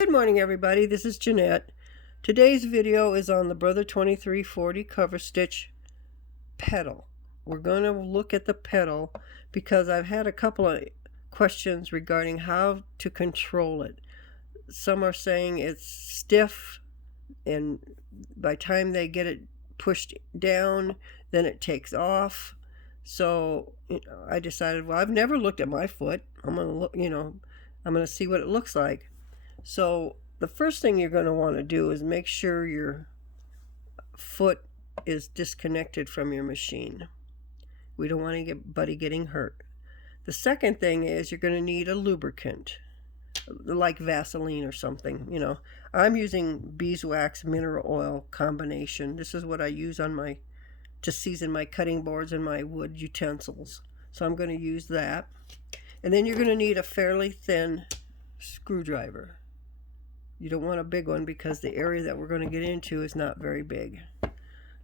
Good morning, everybody. This is Jeanette. Today's video is on the Brother 2340 cover stitch pedal. We're going to look at the pedal because I've had a couple of questions regarding how to control it. Some are saying it's stiff, and by the time they get it pushed down, then it takes off. So I decided, well, I've never looked at my foot. I'm going to look, I'm going to see what it looks like. So the first thing you're going to want to do is make sure your foot is disconnected from your machine. We don't want anybody getting hurt. The second thing is you're going to need a lubricant, like Vaseline or something. I'm using beeswax mineral oil combination. This is what I use on to season my cutting boards and my wood utensils. So I'm going to use that. And then you're going to need a fairly thin screwdriver. You don't want a big one because the area that we're going to get into is not very big.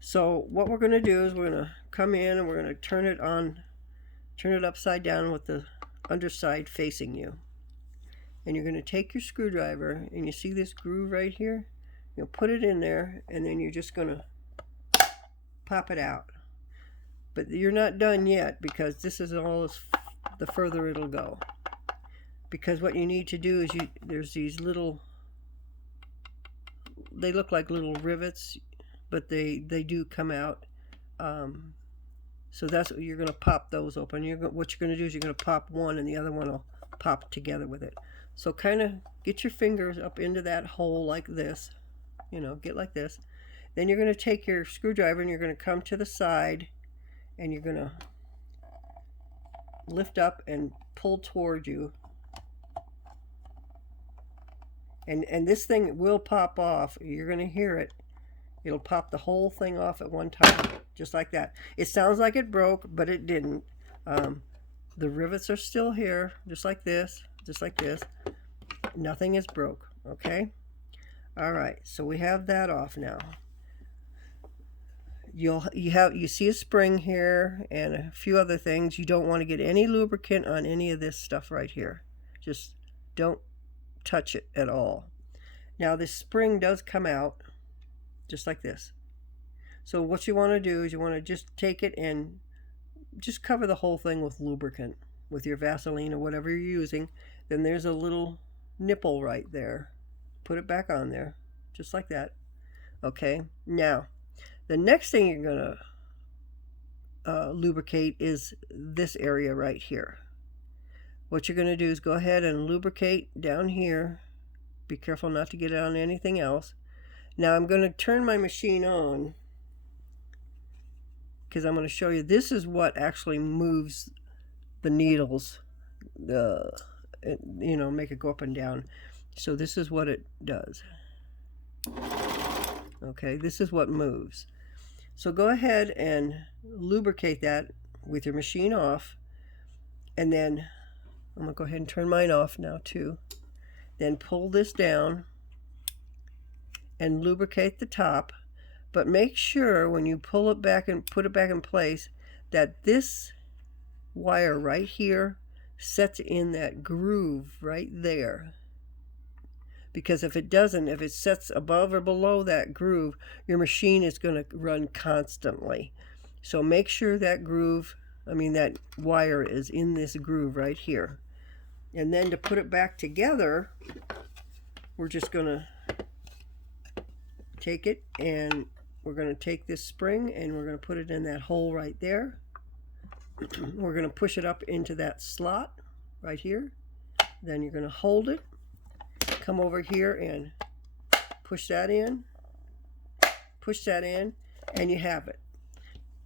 So what we're going to do is we're going to come in and we're going to turn it upside down with the underside facing you. And you're going to take your screwdriver, and you see this groove right here? You'll put it in there, and then you're just going to pop it out. But you're not done yet, because this is all the further it'll go. Because what you need to do is there's these little, they look like little rivets, but they do come out. So that's what you're going to pop those open. What you're going to do is you're going to pop one, and the other one will pop together with it. So kind of get your fingers up into that hole like this. Get like this. Then you're going to take your screwdriver and you're going to come to the side, and you're going to lift up and pull toward you. And this thing will pop off. You're going to hear it. It'll pop the whole thing off at one time, just like that. It sounds like it broke, but it didn't. The rivets are still here, just like this, just like this. Nothing is broke, okay? All right, so we have that off now. You see a spring here and a few other things. You don't want to get any lubricant on any of this stuff right here. Just don't touch it at all. Now this spring does come out just like this. So what you want to do is you want to just take it and just cover the whole thing with lubricant, with your Vaseline or whatever you're using. Then there's a little nipple right there. Put it back on there, just like that. Okay, now the next thing you're going to lubricate is this area right here. What you're going to do is go ahead and lubricate down here. Be careful not to get it on anything else. Now I'm going to turn my machine on because I'm going to show you this is what actually moves the needles, make it go up and down. So this is what it does. Okay, this is what moves. So go ahead and lubricate that with your machine off, and then I'm going to go ahead and turn mine off now too. Then pull this down and lubricate the top, but make sure when you pull it back and put it back in place that this wire right here sets in that groove right there. Because if it doesn't, if it sets above or below that groove, your machine is going to run constantly. So make sure that that wire is in this groove right here. And then to put it back together, we're just going to take it, and we're going to take this spring and we're going to put it in that hole right there. We're going to push it up into that slot right here. Then you're going to hold it, come over here and push that in, and you have it.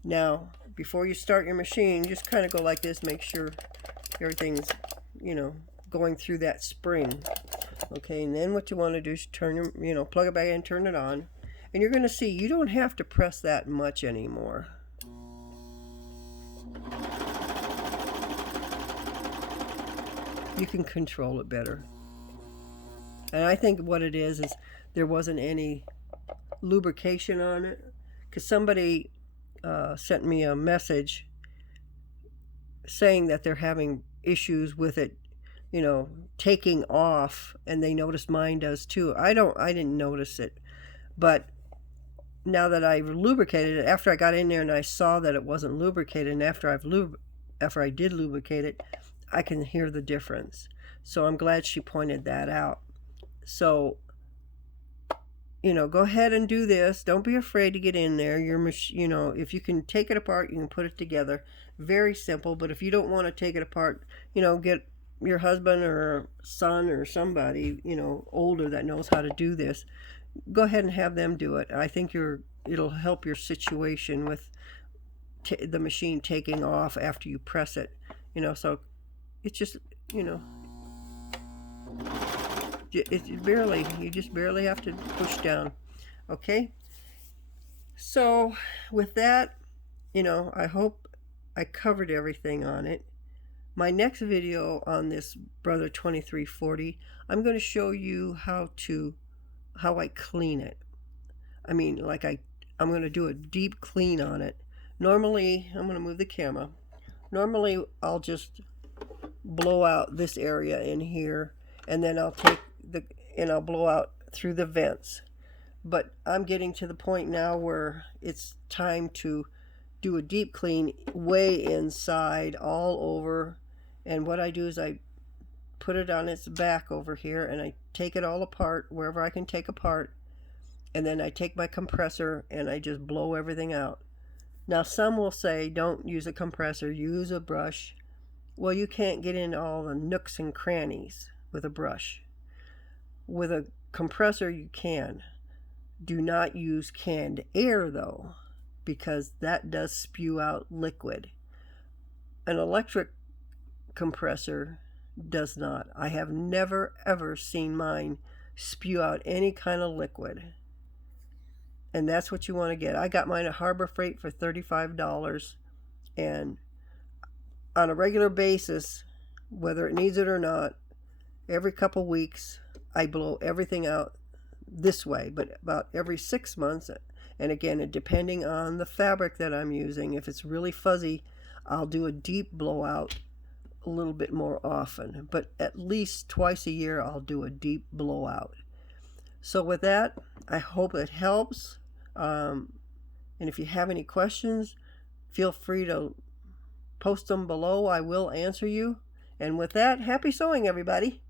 Now, before you start your machine, just kind of go like this, make sure everything's going through that spring. Okay, and then what you want to do is plug it back in, turn it on, and you're going to see you don't have to press that much anymore. You can control it better. And I think what it is there wasn't any lubrication on it, because somebody sent me a message saying that they're having issues with it you know, taking off, and they noticed mine does too. I didn't notice it, but now that I've lubricated it, after I got in there and I saw that it wasn't lubricated, and after I did lubricate it, I can hear the difference. So I'm glad she pointed that out. So, you know, go ahead and do this. Don't be afraid to get in there. You know, if you can take it apart, you can put it together. Very simple. But if you don't want to take it apart, you know, get your husband or son or somebody, you know, older that knows how to do this. Go ahead and have them do it. I think it'll help your situation with the machine taking off after you press it. You know, so it's just, you know, you just barely have to push down. Okay, so with that, you know, I hope I covered everything on it. My next video on this Brother 2340, I'm going to show you how I clean it. I mean, like I'm going to do a deep clean on it. Normally, I'm going to move the camera. Normally, I'll just blow out this area in here, and then I'll I'll blow out through the vents. But I'm getting to the point now where it's time to do a deep clean way inside, all over. And what I do is I put it on its back over here, and I take it all apart wherever I can take apart, and then I take my compressor and I just blow everything out. Now some will say don't use a compressor, use a brush. Well, you can't get into all the nooks and crannies with a brush. With a compressor you can. Do not use canned air though, because that does spew out liquid. An electric compressor does not. I have never ever seen mine spew out any kind of liquid. And that's what you want to get. I got mine at Harbor Freight for $35, and on a regular basis, whether it needs it or not, every couple weeks I blow everything out this way. But about every 6 months, and again, depending on the fabric that I'm using, if it's really fuzzy, I'll do a deep blowout a little bit more often. But at least twice a year I'll do a deep blowout. So with that, I hope it helps. And if you have any questions, feel free to post them below. I will answer you. And with that, happy sewing, everybody.